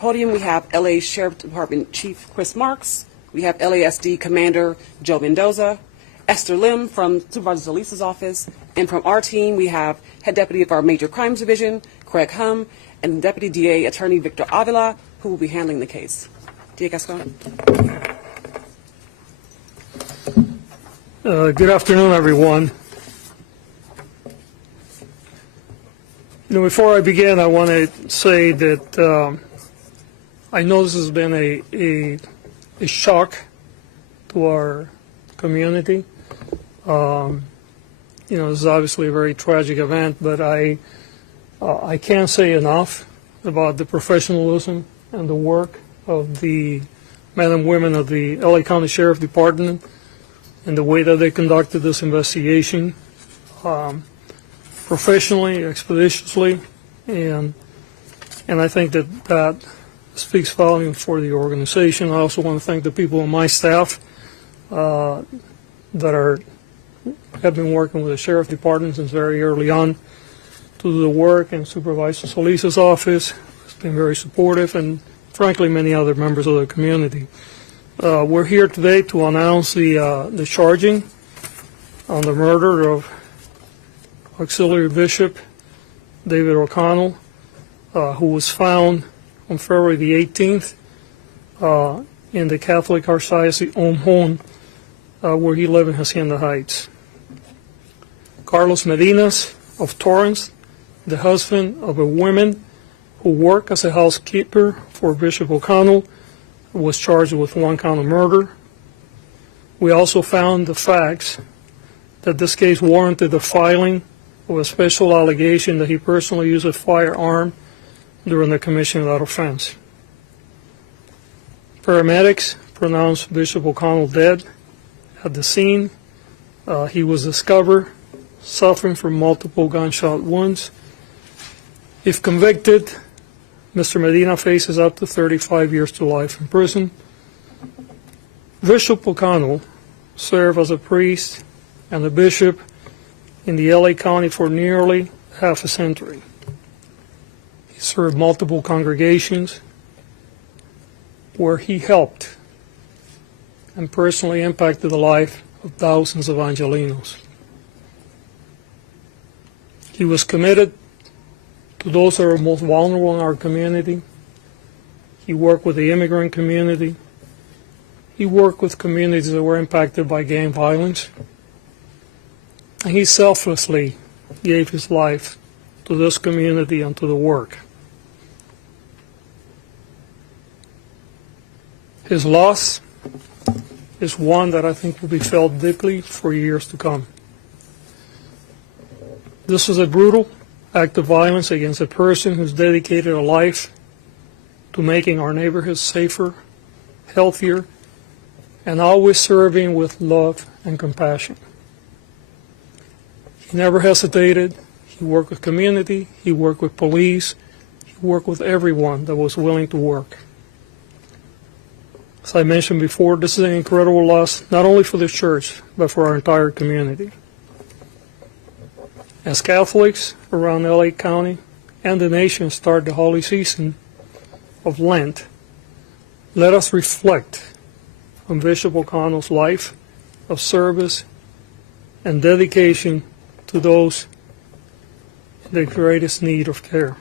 Podium, we have LA Sheriff Department Chief Chris Marks. We have LASD Commander Joe Mendoza, Esther Lim from Supervisor Solis's office, and from our team, we have Head Deputy of our Major Crimes Division, Craig Hum, and Deputy DA Attorney Victor Avila, who will be handling the case. DA Gascón. Good afternoon, everyone. Before I begin, I want to say that I know this has been a shock to our community. This is obviously a very tragic event, but I can't say enough about the professionalism and the work of the men and women of the LA County Sheriff Department and the way that they conducted this investigation professionally, expeditiously, and I think that speaks volume for the organization. I also want to thank the people on my staff that have been working with the Sheriff Department since very early on to do the work, and Supervisor Solis's office has been very supportive, and frankly many other members of the community. We're here today to announce the charging on the murder of Auxiliary Bishop David O'Connell, who was found on February the 18th in the Catholic Archdiocese owned home where he lived in Hacienda Heights. Carlos Medina of Torrance, the husband of a woman who worked as a housekeeper for Bishop O'Connell, was charged with 1 count of murder. We also found the facts that this case warranted the filing of a special allegation that he personally used a firearm during the commission of that offense. Paramedics pronounced Bishop O'Connell dead at the scene. He was discovered suffering from multiple gunshot wounds. If convicted, Mr. Medina faces up to 35 years to life in prison. Bishop O'Connell served as a priest and a bishop in the LA County for nearly half a century. He served multiple congregations where he helped and personally impacted the life of thousands of Angelenos. He was committed to those that are most vulnerable in our community. He worked with the immigrant community. He worked with communities that were impacted by gang violence. And he selflessly gave his life to this community and to the work. His loss is one that I think will be felt deeply for years to come. This was a brutal act of violence against a person who's dedicated a life to making our neighborhoods safer, healthier, and always serving with love and compassion. He never hesitated. He worked with community. He worked with police. He worked with everyone that was willing to work. As I mentioned before, this is an incredible loss, not only for the church, but for our entire community. As Catholics around LA County and the nation start the holy season of Lent, let us reflect on Bishop O'Connell's life of service and dedication to those in the greatest need of care.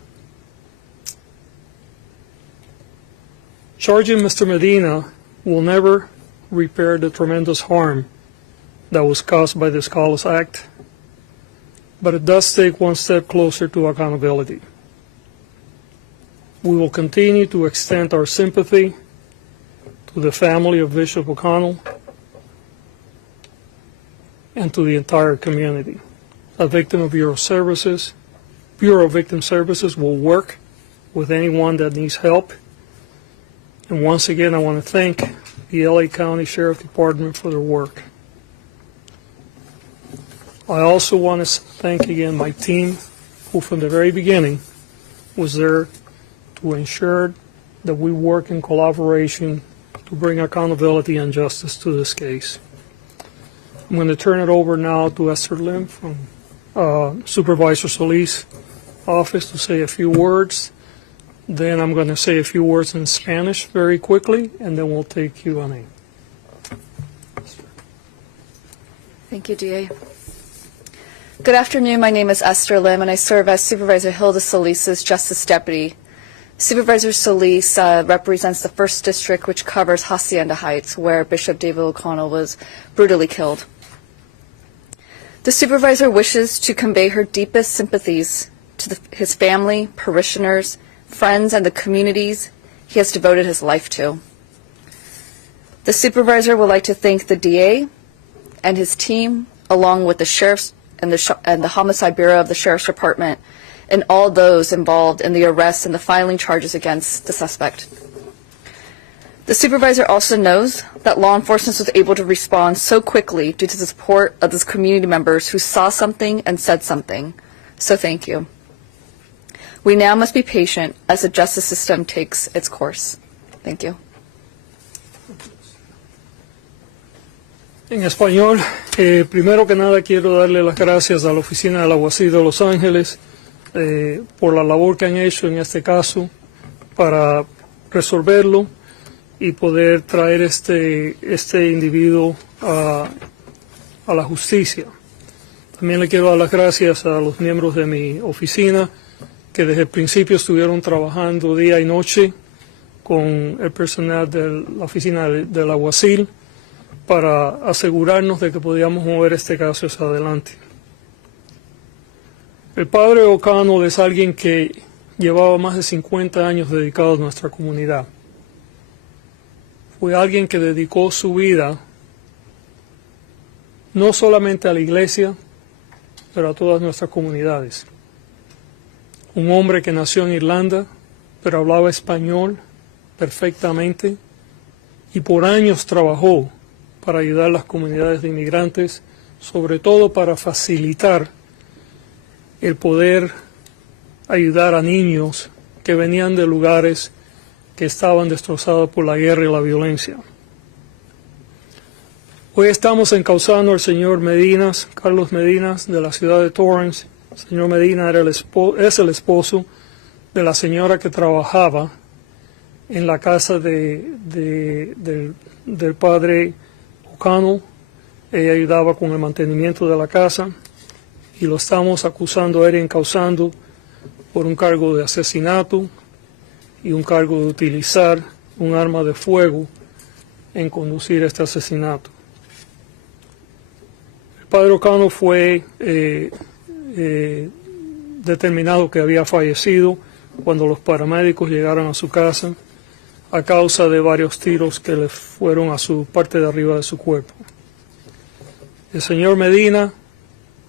Charging Mr. Medina will never repair the tremendous harm that was caused by this callous act, but it does take one step closer to accountability. We will continue to extend our sympathy to the family of Bishop O'Connell and to the entire community. A victim of Bureau of Victim Services will work with anyone that needs help. And once again, I want to thank the LA County Sheriff Department for their work. I also want to thank again my team, who from the very beginning was there to ensure that we work in collaboration to bring accountability and justice to this case. I'm going to turn it over now to Esther Lim from Supervisor Solis' office to say a few words. Then I'm going to say a few words in Spanish very quickly, and then we'll take Q&A. Thank you, DA. Good afternoon. My name is Esther Lim, and I serve as Supervisor Hilda Solis's Justice Deputy. Supervisor Solis represents the 1st District, which covers Hacienda Heights, where Bishop David O'Connell was brutally killed. The supervisor wishes to convey her deepest sympathies to his family, parishioners, friends, and the communities he has devoted his life to. The supervisor would like to thank the DA and his team, along with the sheriff's and the Homicide Bureau of the Sheriff's Department, and all those involved in the arrest and the filing charges against the suspect. The supervisor also knows that law enforcement was able to respond so quickly due to the support of those community members who saw something and said something. So thank you. We now must be patient as the justice system takes its course. Thank you. En español, primero que nada quiero darle las gracias a la Oficina del Alguacil de Los Ángeles por la labor que han hecho en este caso para resolverlo y poder traer este individuo a la justicia. También le quiero dar las gracias a los miembros de mi oficina que desde el principio estuvieron trabajando día y noche con el personal de la Oficina del Alguacil para asegurarnos de que podíamos mover este caso hacia adelante. El padre O'Connell es alguien que llevaba más de 50 años dedicado a nuestra comunidad. Fue alguien que dedicó su vida no solamente a la iglesia, pero a todas nuestras comunidades. Un hombre que nació en Irlanda, pero hablaba español perfectamente y por años trabajó para ayudar a las comunidades de inmigrantes, sobre todo para facilitar el poder ayudar a niños que venían de lugares que estaban destrozados por la guerra y la violencia. Hoy estamos encauzando al señor Medinas, Carlos Medinas, de la ciudad de Torrance. El señor Medina es el esposo de la señora que trabajaba en la casa del padre O'Connell. Ella ayudaba con el mantenimiento de la casa y lo estamos acusando a él y encauzando por un cargo de asesinato y un cargo de utilizar un arma de fuego en conducir este asesinato. El padre O'Connell fue determinado que había fallecido cuando los paramédicos llegaron a su casa a causa de varios tiros que le fueron a su parte de arriba de su cuerpo. El señor Medina,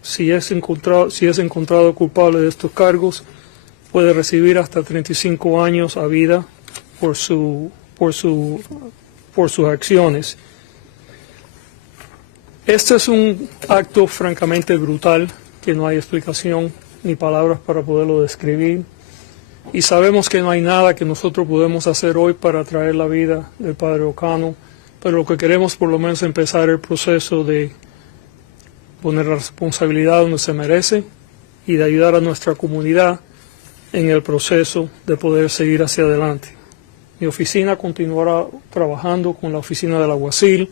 si es encontrado culpable de estos cargos, puede recibir hasta 35 años a vida por sus acciones. Este es un acto francamente brutal, que no hay explicación ni palabras para poderlo describir. Y sabemos que no hay nada que nosotros podemos hacer hoy para traer la vida del padre O'Connell, pero lo que queremos por lo menos es empezar el proceso de poner la responsabilidad donde se merece y de ayudar a nuestra comunidad en el proceso de poder seguir hacia adelante. Mi oficina continuará trabajando con la oficina del alguacil,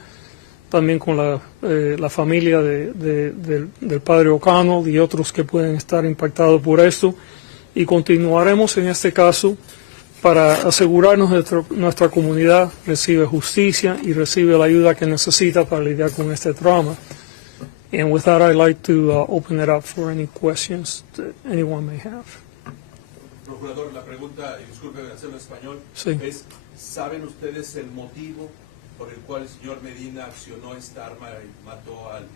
también con la familia del padre O'Connell y otros que pueden estar impactados por esto, y continuaremos en este caso para asegurarnos de que nuestra comunidad recibe justicia y recibe la ayuda que necesita para lidiar con este trauma. And with that, I'd like to open it up for any questions that anyone may have. Procurador, la pregunta, y disculpe hacerlo en español, Sí. es, ¿saben ustedes el motivo por el cual el señor Medina accionó esta arma y mató al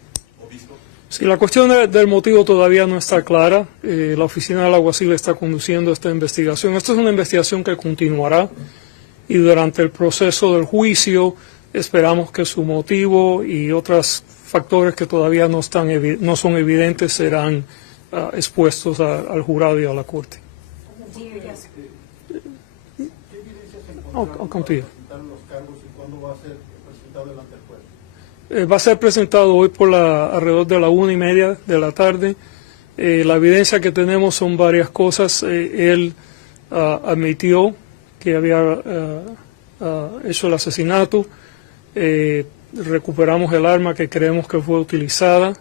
obispo? Sí, la cuestión del motivo todavía no está clara. La oficina del alguacil está conduciendo esta investigación. Esta es una investigación que continuará y durante el proceso del juicio esperamos que su motivo y otros factores que todavía no son evidentes serán expuestos al jurado y a la corte. I'll come to you. Va a ser presentado hoy alrededor de la 1:30 de la tarde. La evidencia que tenemos son varias cosas. Él admitió que había hecho el asesinato. Recuperamos el arma que creemos que fue utilizada.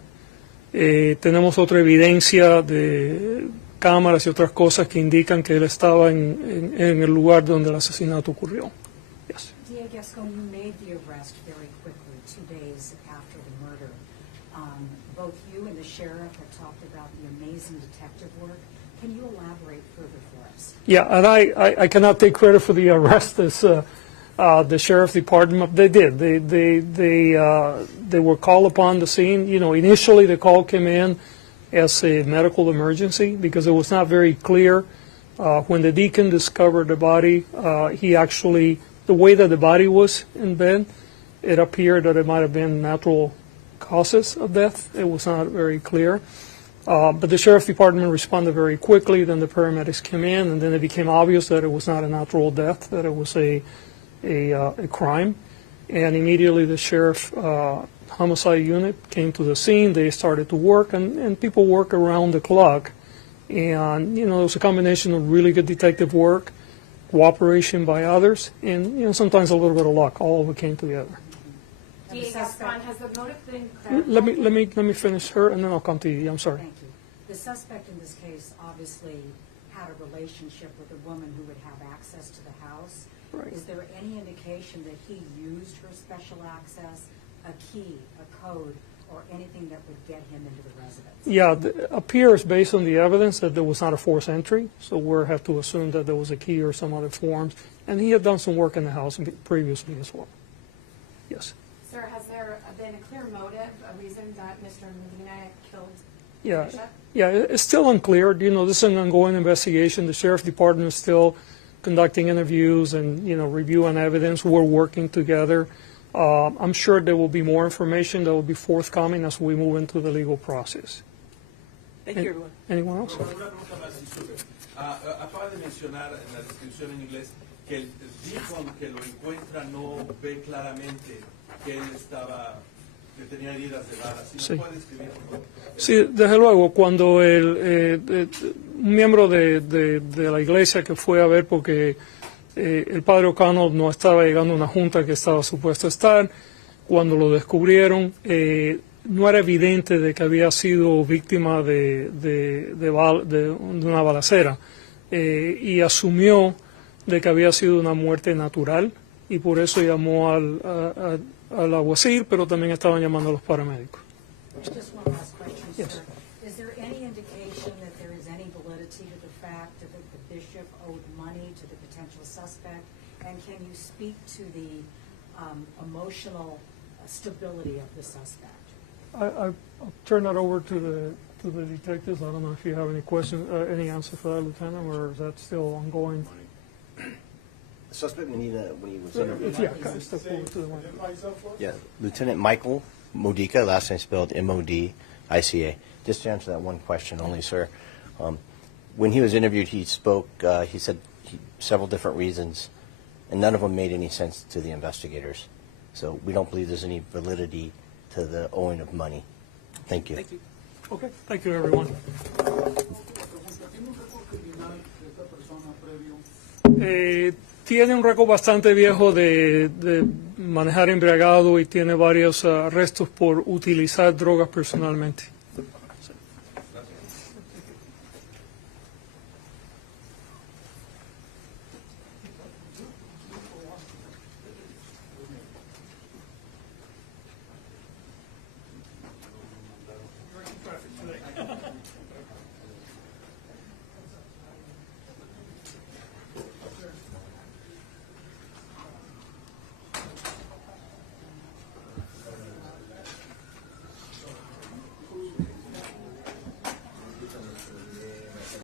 Tenemos otra evidencia de cámaras y otras cosas que indican que él estaba en el lugar donde el asesinato ocurrió. Yes. DA Gascón, you made the arrest very quickly, 2 days after the murder. Both you and the sheriff have talked about the amazing detective work. Can you elaborate further for us? Yeah, and I cannot take credit for the arrest as the sheriff's department. They did. They were called upon the scene. You know, initially the call came in as a medical emergency because it was not very clear. When the deacon discovered the body, he actually, the way that the body was in bed, it appeared that it might have been natural causes of death. It was not very clear. But the sheriff's department responded very quickly. Then the paramedics came in, and then it became obvious that it was not a natural death, that it was a crime. And immediately the sheriff homicide unit came to the scene. They started to work, and people work around the clock. And, you know, it was a combination of really good detective work, cooperation by others, and, you know, sometimes a little bit of luck. All of it came together. DA Gascón, Has the motive been Let me finish her, and then I'll come to you. I'm sorry. Thank you. The suspect in this case obviously had a relationship with a woman who would have access to the house. Right. Is there any indication that he used her special access, a key, a code, or anything that would get him into the residence? Yeah, it appears based on the evidence that there was not a forced entry, so we'll have to assume that there was a key or some other forms. And he had done some work in the house previously as well. Yes. Sir, has there been a clear motive, a reason that Mr. Medina killed Yeah, Bishop? yeah, it's still unclear. You know, this is an ongoing investigation. The sheriff's department is still conducting interviews and, you know, reviewing evidence. We're working together. I'm sure there will be more information that will be forthcoming as we move into the legal process. Thank you, everyone. Anyone else? Una pregunta más, disculpe. Acaba de mencionar en la descripción en inglés que el deacon que lo encuentra no ve claramente que él estaba, que tenía heridas de bala. ¿Sí Sí. me puede describir, por favor? Sí, desde luego, cuando un miembro de la iglesia que fue a ver porque el padre O'Connell no estaba llegando a una junta que estaba supuesto estar, cuando lo descubrieron, no era evidente de que había sido víctima de una balacera y asumió de que había sido una muerte natural y por eso llamó al alguacil, pero también estaban llamando a los paramédicos. Just one last question, Yes. sir. Is there any indication that there is any validity to the fact that the bishop owed money to the potential suspect? And can you speak to the emotional stability of the suspect? I'll turn that over to the detectives. I don't know if you have any questions, any answer for that, Lieutenant, or is that still ongoing? The suspect Medina, when he was interviewed. Yeah, kind of step forward to the one. Yeah, Lieutenant Michael Modica, last name spelled M-O-D-I-C-A. Just to answer that one question only, sir. When he was interviewed, he spoke, he said several different reasons, and none of them made any sense to the investigators. So we don't believe there's any validity to the owing of money. Thank you. Thank you. Okay, thank you, everyone. Tiene un récord bastante viejo de manejar embriagado y tiene varios arrestos por utilizar drogas personalmente.